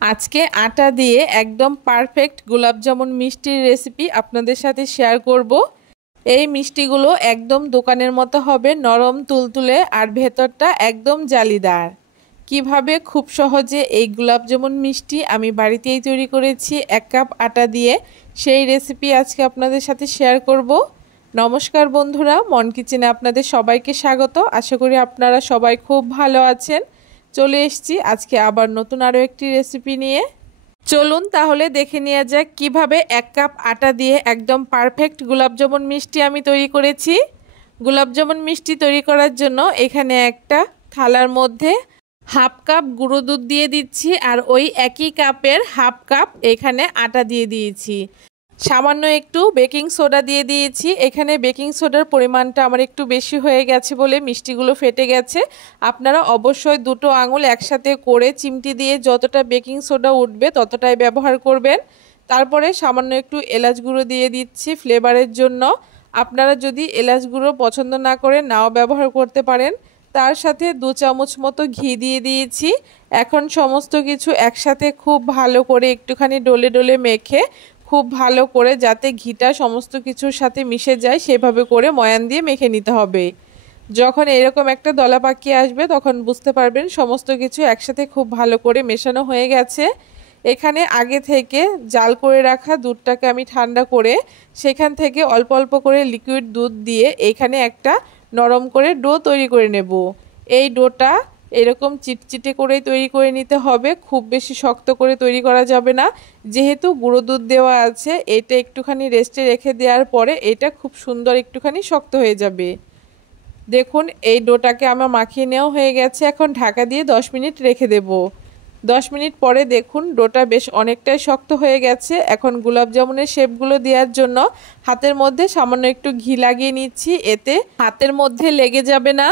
আজকে আটা দিয়ে একদম পারফেক্ট গোলাপজামুন মিষ্টির রেসিপি আপনাদের সাথে শেয়ার করব। এই মিষ্টিগুলো একদম দোকানের মতো হবে, নরম তুলতুলে আর ভেতরটা একদম জালিদার। কিভাবে খুব সহজে এই গোলাপজামুন মিষ্টি আমি বাড়িতেই তৈরি করেছি 1 কাপ আটা দিয়ে, সেই রেসিপি আজকে আপনাদের সাথে শেয়ার করব। নমস্কার বন্ধুরা, মন কিচেনে আপনাদের সবাইকে স্বাগত। আশা করি আপনারা সবাই খুব ভালো আছেন। চলে এসেছি আজকে আবার নতুন আরও একটি রেসিপি নিয়ে। চলুন তাহলে দেখে নেওয়া যাক কিভাবে 1 কাপ আটা দিয়ে একদম পারফেক্ট গোলাপজামুন মিষ্টি আমি তৈরি করেছি। গোলাপজামুন মিষ্টি তৈরি করার জন্য এখানে একটা থালার মধ্যে হাফ কাপ গুঁড়ো দুধ দিয়ে দিচ্ছি, আর ওই একই কাপের হাফ কাপ এখানে আটা দিয়ে দিয়েছি। সামান্য একটু বেকিং সোডা দিয়ে দিয়েছি। এখানে বেকিং সোডার পরিমাণটা আমার একটু বেশি হয়ে গেছে বলে মিষ্টিগুলো ফেটে গেছে। আপনারা অবশ্যই দুটো আঙুল একসাথে করে চিমটি দিয়ে যতটা বেকিং সোডা উঠবে ততটাই ব্যবহার করবেন। তারপরে সামান্য একটু এলাচ গুঁড়ো দিয়ে দিচ্ছি ফ্লেভারের জন্য। আপনারা যদি এলাচ গুঁড়ো পছন্দ না করে নাও ব্যবহার করতে পারেন। তার সাথে 2 চামচ মতো ঘি দিয়ে দিয়েছি। এখন সমস্ত কিছু একসাথে খুব ভালো করে একটুখানি ডলে ডলে মেখে খুব ভালো করে যাতে ঘিটা সমস্ত কিছুর সাথে মিশে যায় সেভাবে করে ময়ান দিয়ে মেখে নিতে হবে। যখন এরকম একটা দলা পাকিয়ে আসবে তখন বুঝতে পারবেন সমস্ত কিছু একসাথে খুব ভালো করে মেশানো হয়ে গেছে। এখানে আগে থেকে জাল করে রাখা দুধটাকে আমি ঠান্ডা করে সেখান থেকে অল্প অল্প করে লিকুইড দুধ দিয়ে এখানে একটা নরম করে ডো তৈরি করে নেব। এই ডোটা এরকম চিটচিটে করেই তৈরি করে নিতে হবে, খুব বেশি শক্ত করে তৈরি করা যাবে না। যেহেতু গুঁড়ো দুধ দেওয়া আছে, এটা একটুখানি রেস্টে রেখে দেওয়ার পরে এটা খুব সুন্দর একটুখানি শক্ত হয়ে যাবে। দেখুন এই ডোটাকে আমার মাখিয়ে নেওয়া হয়ে গেছে। এখন ঢাকা দিয়ে 10 মিনিট রেখে দেব। 10 মিনিট পরে দেখুন ডোটা বেশ অনেকটাই শক্ত হয়ে গেছে। এখন গোলাপজামুনের শেপগুলো দেওয়ার জন্য হাতের মধ্যে সামান্য একটু ঘি লাগিয়ে নিচ্ছি, এতে হাতের মধ্যে লেগে যাবে না।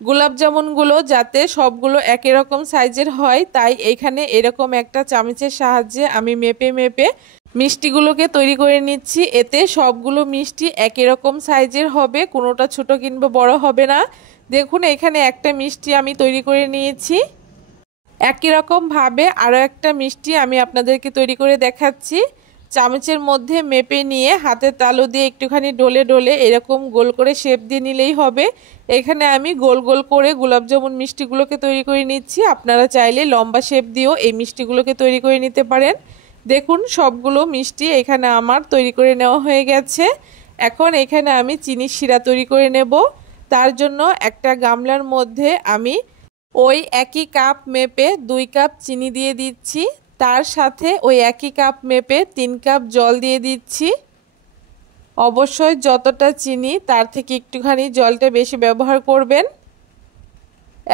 গোলাপজামুনগুলো যাতে সবগুলো একই রকম সাইজের হয়, তাই এইখানে এরকম একটা চামচের সাহায্যে আমি মেপে মেপে মিষ্টিগুলোকে তৈরি করে নিচ্ছি। এতে সবগুলো মিষ্টি একই রকম সাইজের হবে, কোনোটা ছোট কিংবা বড় হবে না। দেখুন এখানে একটা মিষ্টি আমি তৈরি করে নিয়েছি। একই রকমভাবে আরও একটা মিষ্টি আমি আপনাদেরকে তৈরি করে দেখাচ্ছি। চামচের মধ্যে মেপে নিয়ে হাতের তালু দিয়ে একটুখানি ডলে ডলে এরকম গোল করে শেপ দিয়ে নিলেই হবে। এখানে আমি গোল গোল করে গোলাপজামুন মিষ্টিগুলোকে তৈরি করে নিচ্ছি। আপনারা চাইলে লম্বা শেপ দিয়েও এই মিষ্টিগুলোকে তৈরি করে নিতে পারেন। দেখুন সবগুলো মিষ্টি এখানে আমার তৈরি করে নেওয়া হয়ে গেছে। এখন এখানে আমি চিনির শিরা তৈরি করে নেব। তার জন্য একটা গামলার মধ্যে আমি ওই একই কাপ মেপে 2 কাপ চিনি দিয়ে দিচ্ছি। তার সাথে ওই একই কাপ মেপে 3 কাপ জল দিয়ে দিচ্ছি। অবশ্যই যতটা চিনি তার থেকে একটুখানি জলটা বেশি ব্যবহার করবেন।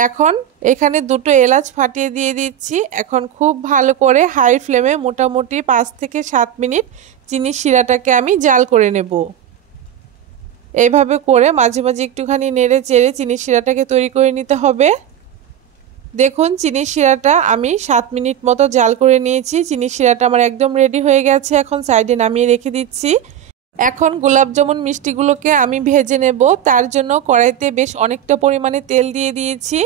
এখন এখানে 2টো এলাচ ফাটিয়ে দিয়ে দিচ্ছি। এখন খুব ভালো করে হাই ফ্লেমে মোটামুটি 5 থেকে 7 মিনিট চিনির শিরাটাকে আমি জাল করে নেব। এইভাবে করে মাঝে মাঝে একটুখানি নেড়ে চেড়ে চিনির শিরাটাকে তৈরি করে নিতে হবে। দেখুন চিনির শিরাটা আমি 7 মিনিট মতো জাল করে নিয়েছি। চিনির শিরাটা আমার একদম রেডি হয়ে গেছে। এখন সাইডে নামিয়ে রেখে দিচ্ছি। এখন গোলাপজামুন মিষ্টিগুলোকে আমি ভেজে নেব। তার জন্য কড়াইতে বেশ অনেকটা পরিমাণে তেল দিয়ে দিয়েছি।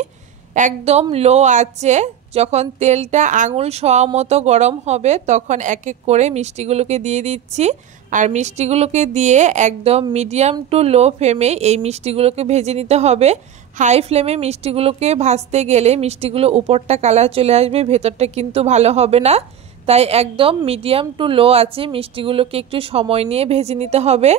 একদম লো আঁচে যখন তেলটা আঙুল ছোঁয়া মতো গরম হবে তখন এক এক করে মিষ্টিগুলোকে দিয়ে দিচ্ছি। আর মিষ্টিগুলোকে দিয়ে একদম মিডিয়াম টু লো ফ্লেমে এই মিষ্টিগুলোকে ভেজে নিতে হবে। হাই ফ্লেমে মিষ্টিগুলোকে ভাজতে গেলে মিষ্টিগুলো উপরটা কালার চলে আসবে, ভেতরটা কিন্তু ভালো হবে না। তাই একদম মিডিয়াম টু লো আছে মিষ্টিগুলোকে একটু সময় নিয়ে ভেজে নিতে হবে।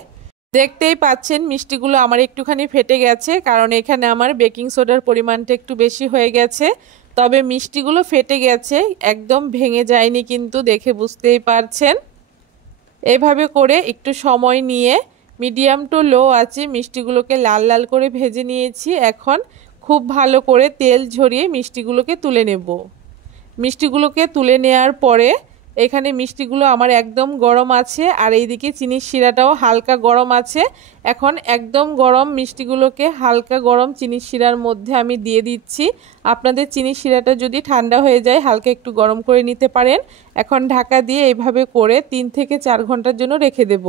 দেখতেই পাচ্ছেন মিষ্টিগুলো আমার একটুখানি ফেটে গেছে, কারণ এখানে আমার বেকিং সোডার পরিমাণটা একটু বেশি হয়ে গেছে। তবে মিষ্টিগুলো ফেটে গেছে, একদম ভেঙে যায়নি কিন্তু, দেখে বুঝতেই পারছেন। এভাবে করে একটু সময় নিয়ে মিডিয়াম টু লো আছে মিষ্টিগুলোকে লাল লাল করে ভেজে নিয়েছি। এখন খুব ভালো করে তেল ঝরিয়ে মিষ্টিগুলোকে তুলে নেব। মিষ্টিগুলোকে তুলে নেওয়ার পরে এখানে মিষ্টিগুলো আমার একদম গরম আছে, আর এইদিকে চিনির শিরাটাও হালকা গরম আছে। এখন একদম গরম মিষ্টিগুলোকে হালকা গরম চিনির শিরার মধ্যে আমি দিয়ে দিচ্ছি। আপনাদের চিনির শিরাটা যদি ঠান্ডা হয়ে যায় হালকা একটু গরম করে নিতে পারেন। এখন ঢাকা দিয়ে এইভাবে করে 3 থেকে 4 ঘন্টার জন্য রেখে দেব।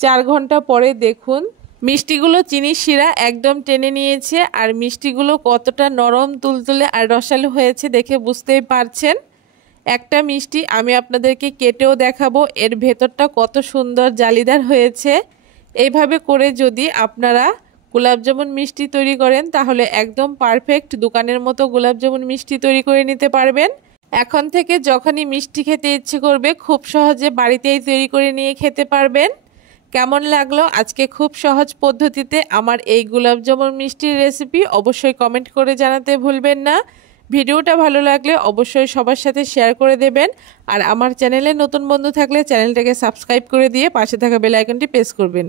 4 ঘন্টা পরে দেখুন মিষ্টিগুলো চিনির শিরা একদম টেনে নিয়েছে, আর মিষ্টিগুলো কতটা নরম তুলতুলে আর রসালো হয়েছে দেখে বুঝতেই পারছেন। একটা মিষ্টি আমি আপনাদেরকে কেটেও দেখাবো, এর ভেতরটা কত সুন্দর জালিদার হয়েছে। এইভাবে করে যদি আপনারা গোলাপজামুন মিষ্টি তৈরি করেন তাহলে একদম পারফেক্ট দোকানের মতো গোলাপজামুন মিষ্টি তৈরি করে নিতে পারবেন। এখন থেকে যখনই মিষ্টি খেতে ইচ্ছে করবে খুব সহজে বাড়িতেই তৈরি করে নিয়ে খেতে পারবেন। কেমন লাগলো আজকে খুব সহজ পদ্ধতিতে আমার এই গোলাপজামুন মিষ্টির রেসিপি অবশ্যই কমেন্ট করে জানাতে ভুলবেন না। ভিডিওটা ভালো লাগলে অবশ্যই সবার সাথে শেয়ার করে দেবেন। আর আমার চ্যানেলে নতুন বন্ধু থাকলে চ্যানেলটাকে সাবস্ক্রাইব করে দিয়ে পাশে থাকা বেল আইকনটি প্রেস করবেন।